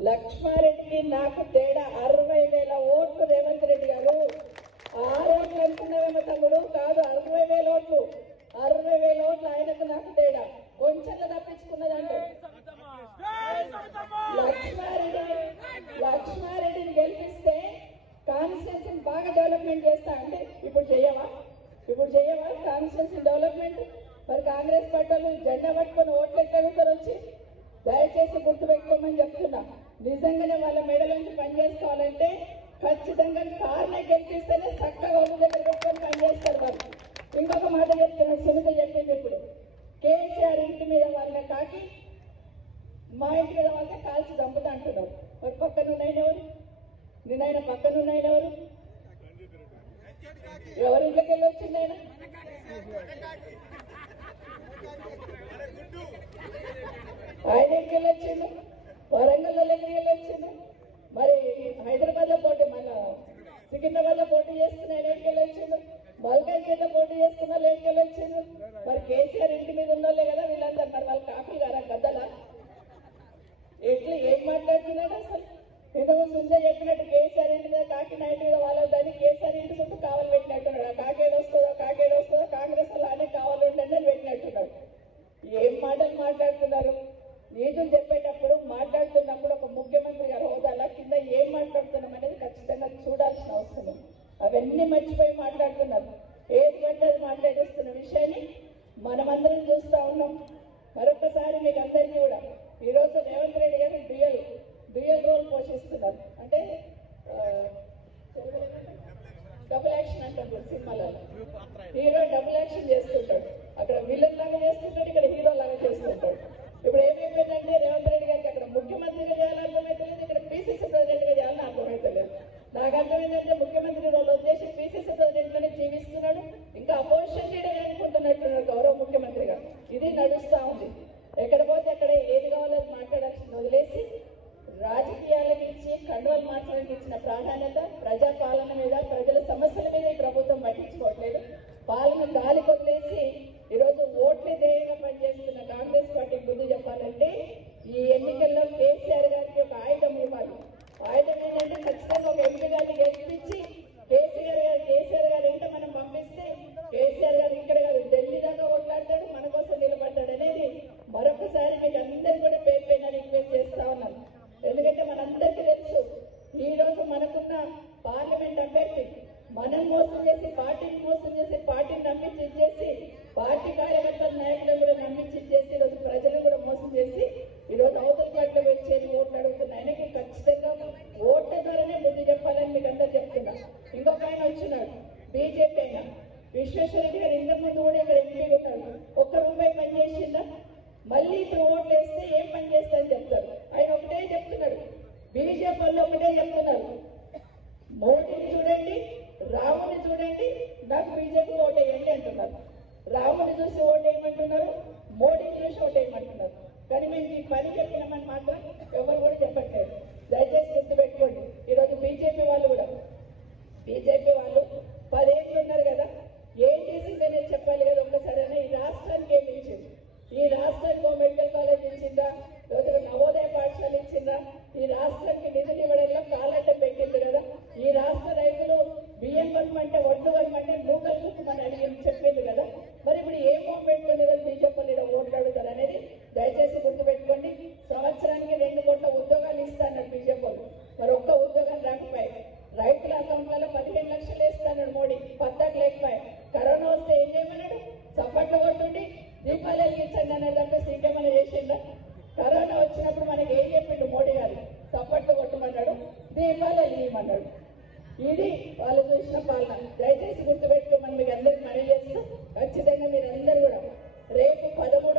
లక్ష్మారెడ్డికి నాకు తేడా అరవై వేల ఓట్లు రేవంత్ రెడ్డి గారు. ఆరు ఓట్లు అనుకున్నావేమో తమ్ముడు? కాదు అరవై వేల ఓట్లు. అరవై వేల ఓట్లు ఆయనకు నాకు తేడా. కొంచెం తప్పించుకున్నదంటే లక్ష్మారెడ్డి లక్ష్మారెడ్డిని గెలిపిస్తే కాన్స్టిట్యూన్సీ బాగా డెవలప్మెంట్ చేస్తా అంటే ఇప్పుడు చేయవా? ఇప్పుడు చేయవా కాన్స్టిట్యూన్సీ డెవలప్మెంట్ మరి కాంగ్రెస్ పార్టీలు జెండా పట్టుకొని ఓట్లు ఎక్కడ వచ్చి? దయచేసి గుర్తు నిజంగానే వాళ్ళ మెడలోంచి పనిచేసుకోవాలంటే ఖచ్చితంగా కార్నే గెలిపిస్తేనే చక్కగా ఒక దగ్గర పెట్టుకొని పనిచేస్తారు వాళ్ళు. ఇంకొక మాట చెప్తున్నాడు సునీత చెప్పింది ఇప్పుడు. కేసీఆర్ ఇంటి మీద వాళ్ళ కాకి మా ఇంటి మీద వాళ్ళ కాల్చి చంపుతా అంటున్నారు ఒక పక్కన ఉన్నాయన ఎవరు? నిన్న పక్కన ఉన్నాయన ఎవరు? ఎవరి ఇంట్లోకి వెళ్ళి వచ్చింది ఆయన ఆయన ఇంటికి వెళ్ళి వచ్చిండు వరంగల్లో దగ్గరికి వెళ్ళి వచ్చిండు మరి హైదరాబాద్లో పోటీ మన సికింద్రాబాద్లో పోటీ చేస్తున్న ఎన్నికలు ఇంటికి వెళ్ళి వచ్చిండు మల్కాజ్గిరిలో పోటీ చేస్తున్న ఎన్నికలు వచ్చిండు మరి కేసీఆర్ ఇంటి మీద ఉన్నోళ్ళే కదా వీళ్ళందరూ. మరి వాళ్ళు కాపీ గారా గద్దలా? ఎట్లా ఏం మాట్లాడుతున్నాడు మర్చిపోయి మాట్లాడుతున్నారు. ఏది పడితే అది మాట్లాడేస్తున్న విషయాన్ని మనమందరం చూస్తా ఉన్నాం. మరొకసారి మీకు అందరికీ కూడా ఈరోజు రేవంత్ రెడ్డి గారు డ్యూయల్ డ్యూయల్ రోల్ పోషిస్తున్నారు. అంటే డబుల్ యాక్షన్ అంటారు సినిమాలో. హీరో డబుల్ యాక్షన్ చేస్తుంటాడు. అక్కడ విలన్ లాగా చేస్తుంటాడు ఇక్కడ హీరో లాగా చేస్తుంటాడు. ఇప్పుడు ఏమైపోయిందంటే రేవంత్ ಮನೆಗೆ ఇది వాళ్ళు చూసిన పాలన దయచేసి గుర్తుపెట్టుకోమని మీకు అందరికి మనవి చేస్తూ ఖచ్చితంగా మీరందరూ కూడా రేపు పదమూడు